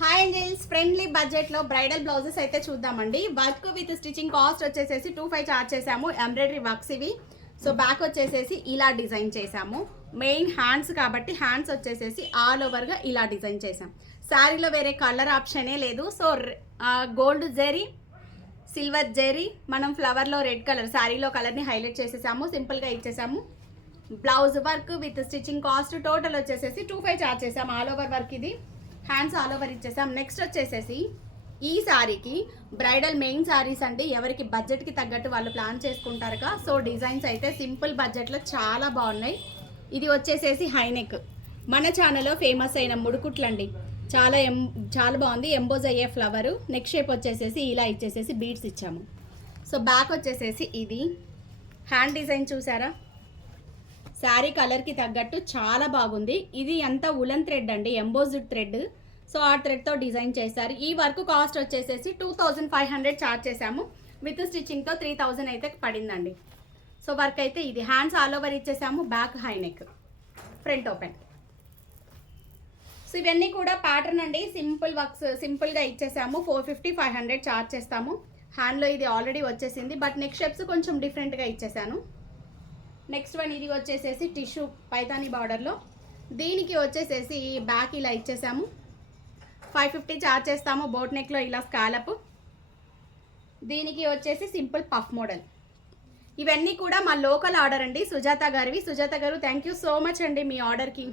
Hi angels, friendly బడ్జెట్లో bridal blouses అయితే చూద్దామండి. వర్క్ విత్ స్టిచ్చింగ్ కాస్ట్ వచ్చేసేసి 25 చార్జ్ చేసాము. ఎంబ్రాయిడరీ వర్క్స్ ఇవి. సో బ్యాక్ వచ్చేసేసి ఇలా డిజైన్ చేసాము. మెయిన్ హ్యాండ్స్ కాబట్టి హ్యాండ్స్ వచ్చేసేసి ఆల్ ఓవర్గా ఇలా డిజైన్ చేసాం. శారీలో వేరే కలర్ ఆప్షనే లేదు. So gold zari, silver zari, మనం ఫ్లవర్లో రెడ్ కలర్ శారీలో కలర్ని హైలైట్ చేసేసాము. సింపుల్గా ఇచ్చేసాము. Blouse work with stitching cost total వచ్చేసేసి 25 చార్జ్ చేసాము. ఆల్ ఓవర్ వర్క్ ఇది. హ్యాండ్స్ ఆల్ ఓవర్ ఇచ్చేసాం. నెక్స్ట్ వచ్చేసేసి ఈ శారీకి బ్రైడల్ మెయిన్ శారీస్ అండి. ఎవరికి బడ్జెట్కి తగ్గట్టు వాళ్ళు ప్లాన్ చేసుకుంటారుగా. సో డిజైన్స్ అయితే సింపుల్ బడ్జెట్లో చాలా బాగున్నాయి. ఇది వచ్చేసేసి హైనెక్, మన ఛానల్లో ఫేమస్ అయిన ముడుకుట్లండి. చాలా బాగుంది. ఎంబోజ్ అయ్యే ఫ్లవరు. నెక్ షేప్ వచ్చేసేసి ఇలా ఇచ్చేసేసి బీడ్స్ ఇచ్చాము. సో బ్యాక్ వచ్చేసేసి ఇది హ్యాండ్ డిజైన్ చూసారా. శారీ కలర్కి తగ్గట్టు చాలా బాగుంది. ఇది అంతా ఉలన్ థ్రెడ్ అండి, ఎంబోజ్డ్ థ్రెడ్. సో ఆ థ్రెడ్తో డిజైన్ చేశారు. ఈ వర్క్ కాస్ట్ వచ్చేసేసి 2500 చార్జ్ చేసాము. విత్ స్టిచ్చింగ్తో 3000 అయితే పడిందండి. సో వర్క్ అయితే ఇది. హ్యాండ్స్ ఆల్ ఓవర్ ఇచ్చేసాము. Back high neck, front open. So ఇవన్నీ కూడా ప్యాటర్న్ అండి. సింపుల్ వర్క్స్ సింపుల్గా ఇచ్చేసాము. 450-500 చార్జ్ చేస్తాము. హ్యాండ్లో ఇది ఆల్రెడీ వచ్చేసింది, బట్ నెక్ షేప్స్ కొంచెం డిఫరెంట్గా ఇచ్చేసాను. నెక్స్ట్ వన్ ఇది వచ్చేసేసి టిష్యూ పైతానీ బార్డర్లో. దీనికి వచ్చేసేసి బ్యాక్ ఇలా ఇచ్చేసాము. 550 చార్జ్ చేస్తాము. బోట్ నెక్లో ఇలా స్కాలప్. దీనికి వచ్చేసి సింపుల్ పఫ్ మోడల్. ఇవన్నీ కూడా మా లోకల్ ఆర్డర్ అండి, సుజాత గారివి. సుజాత గారు థ్యాంక్ యూ సో మచ్ అండి మీ ఆర్డర్కి.